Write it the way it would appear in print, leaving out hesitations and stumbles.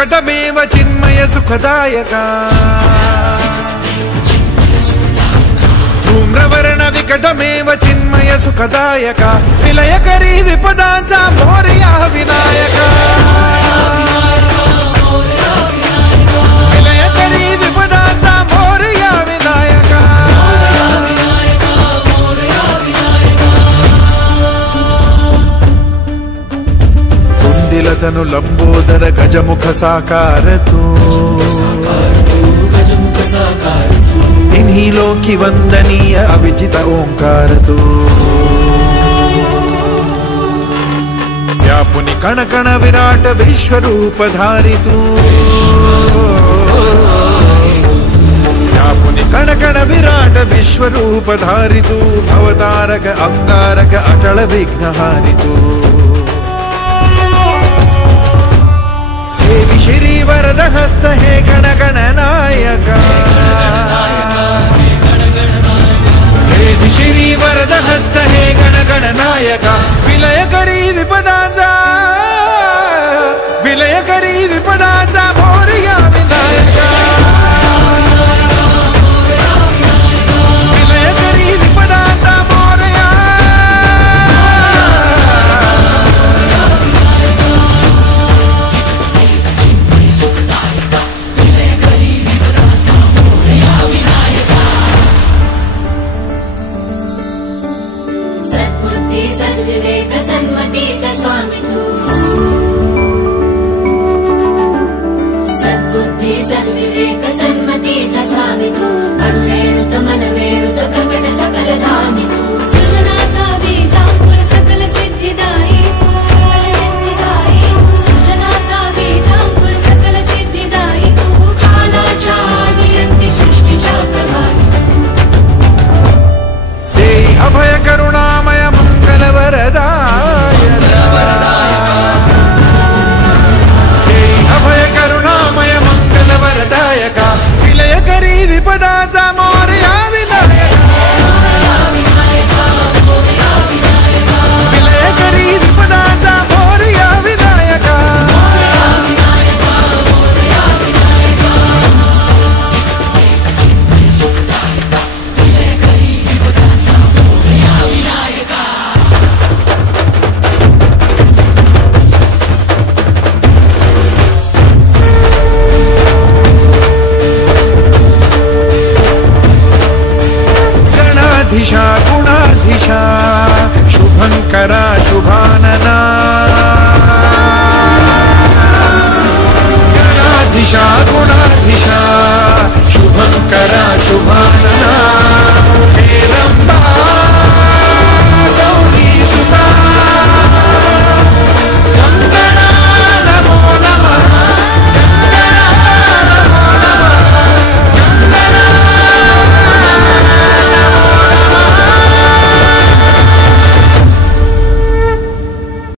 विकटमेव चिन्मय सुखदायका धूम्रवर्ण विकटमेव चिन्मय सुखदायका विलयकरी विपदांचा मोरया विनायका विलयकरी विपदांचा मोरया विनायका कुंदिलतनु लंबोदर गजमुख साकार तू इन्हीं लोकी वंदनीय अविजित ओंकार तू व्यापुनि कण कण विराट विश्वरूप धारी तू व्यापुनि कण कण विराट विश्वरूप धारी तू भवतारक अंगारक अटल विघ्नहारि तू देवी श्री वरद हस्त हे गण गण नायका देवी श्री वरद हस्त हे गण गण नायका विलयकरी विपदांचा विलयकरी विपदा